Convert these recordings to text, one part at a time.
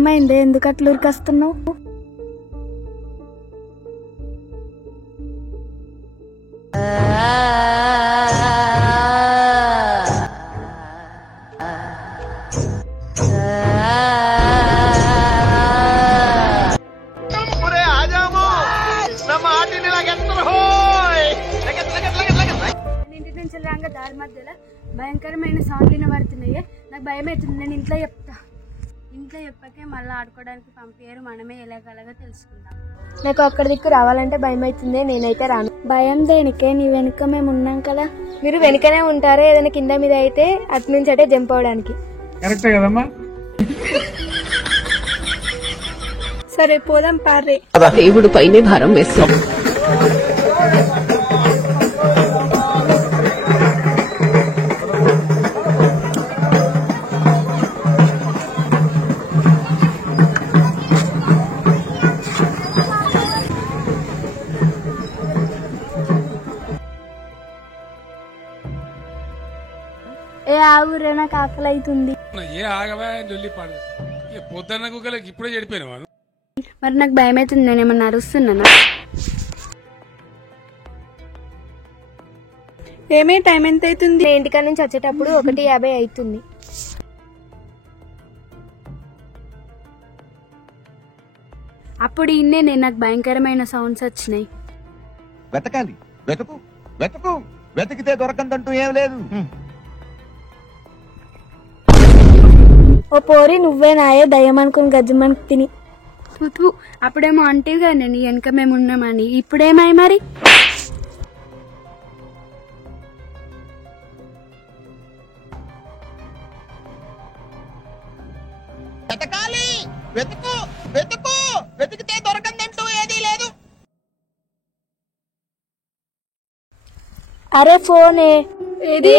ఏమైంది? ఎందుకు అట్లా ఉరికొస్తున్నావు? ఇంటి నుంచి రాగా దారి మధ్యలో భయంకరమైన సౌండ్ వినబడుతున్నాయి. నాకు భయం అవుతుంది. నేను ఇంట్లో చెప్తా. ఇంట్లో చెప్పకే మళ్ళీ ఆడుకోవడానికి పంపించారు. మనమే ఎలాగలగా తెలుసుకుందాం. నాకు అక్కడి దిక్కు రావాలంటే భయం అవుతుంది. నేనైతే రాను. భయం దేనికే? నీ వెనుక మేము ఉన్నాం కదా. మీరు వెనుకనే ఉంటారే, ఏదైనా కింద మీద అయితే అటు నుంచి అటే జంప్ అవడానికి. సరే పోదాం పార్రే. దేవుడు పైనే భారం వేస్తాం. ఏ ఆగురే, నాకు ఆకలి అవుతుంది. ఇప్పుడే చెడిపోయినా మరి నాకు భయం అవుతుంది. నేనేమన్నా అరుస్తున్నానా? ఏమే టైం ఎంత అవుతుంది? ఇంటికాడ నుంచి వచ్చేటప్పుడు 1:50 అవుతుంది. అప్పుడు ఇన్నే నేను నాకు భయంకరమైన సౌండ్స్ వచ్చినాయి. వెతకాలి, వెతుకు వెతుకు, వెతికితే దొరకందంటూ ఏం లేదు. ఓ పోరి, నువ్వేనాయే దయ్యం అనుకుని గజ్జమని తిని. అప్పుడేమో అంటేగా నేను వెనక మేము ఉన్నామని. ఇప్పుడేమాయి మరి? వెతకాలి, వెతుకు వెతుకు, వెతికితే దొరకందంటూ ఏదీ లేదు. అరే ఫోనే ఏది?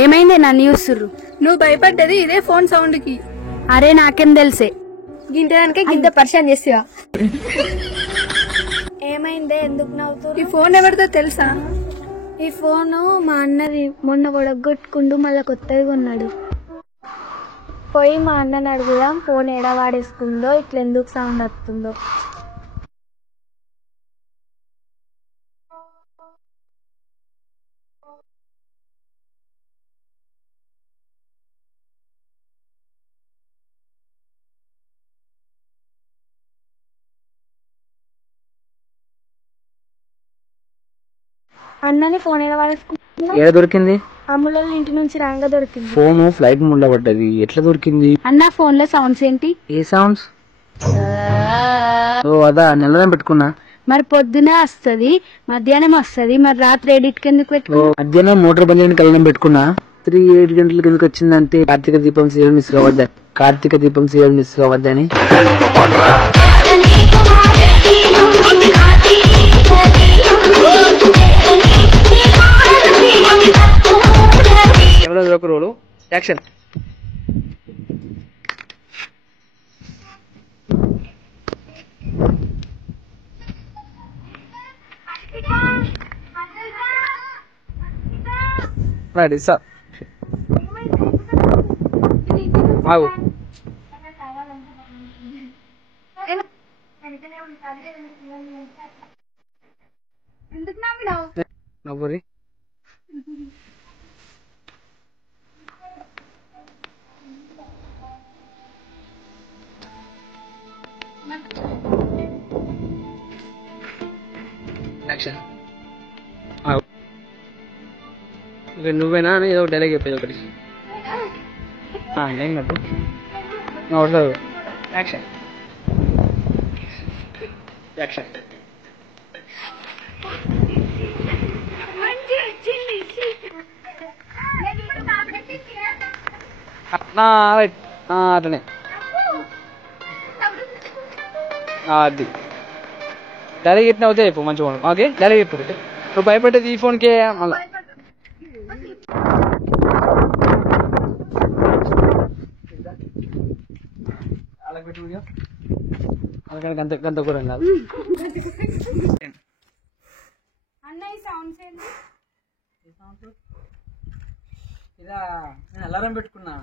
ఏమైంది? నన్ను చూస్తుర్రు. నువ్వు భయపడ్డది ఇదే ఫోన్ సౌండ్ కి. అరే నాకేం తెలిసే. గింటదానికే గింత పరిచయం చేస్తావా? ఏమైందే? ఎందుకు నవ్వుతుర్రు? ఈ ఫోన్ ఎవరిదో తెలుసా? ఈ ఫోను మా అన్నది. మొన్న ఒడగొట్టుకుంటూ మళ్ళీ కొత్తగా కొన్నాడు. పోయి మా అన్నని అడుగుదాం, ఫోన్ ఎడ వాడేసుకుందో, ఇట్లా ఎందుకు సౌండ్ వస్తుందో. అన్నని ఫోన్ ఎడ వాడేసుకుంటున్నా? ఏడ దొరికింది? అమ్ముల ఇంటి నుంచి రాంగా దొరికింది. ఫోన్ ఫ్లైట్ ముండ పడ్డది. ఎట్లా దొరికింది? అన్న ఫోన్ లో సౌండ్స్ ఏంటి? ఏ సౌండ్స్? ఓ అదా, నెలదాం పెట్టుకున్నా. మరి పొద్దునే వస్తది, మధ్యాహ్నం వస్తది, మరి రాత్రి ఎడిట్కి ఎందుకు పెట్టుకో? మధ్యాహ్నం మోటార్ బండి చేయడానికి కళ్ళం పెట్టుకున్నా. 7 గంటల కిందకి వచ్చిందంటే కార్తీక దీపం సీరియల్ మిస్ కావద్దా? కార్తీక దీపం సీరియల్ మిస్ కావద్దని. ఒక రోలు యాక్షన్. Ready sir. ఆగు. నవ్వురి. యాక్షన్. నువ్వేనా అని ఏదో డైలాగ్ చెప్పేది ఒకటి. ఏం కట్టు. యాక్షన్. యాక్షన్. రైట్, అట్లనే. అది డైలాగ్ చెప్పిన అవుతే చెప్పు మంచిగా. ఓకే, డైలాగ్ చెప్పు. నువ్వు భయపడేది ఈ ఫోన్కే. మళ్ళా గంత గంత కూడా కాదు. ఇదా నేను అలారం పెట్టుకున్నా.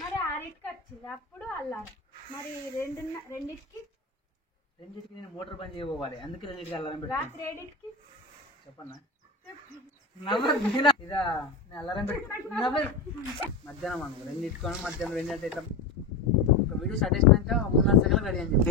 మరి 6కి వచ్చింది అప్పుడు అల్లారం. మరి రెండింటికి నేను మోటార్ బంద్ చేయబోవాలి, అందుకే 2కి అలారం పెట్టుకున్నా. రాత్రి 7కి చెప్పన్నా ఇదా నేను అలారం పెట్టుకున్నా. మధ్యాహ్నం అను 2కి మధ్యాహ్నం 2 అంటే ఒక వీడియో స్టార్ట్ చేసినాక 3-4 సెకండ్లు రెడీ అని చెప్పి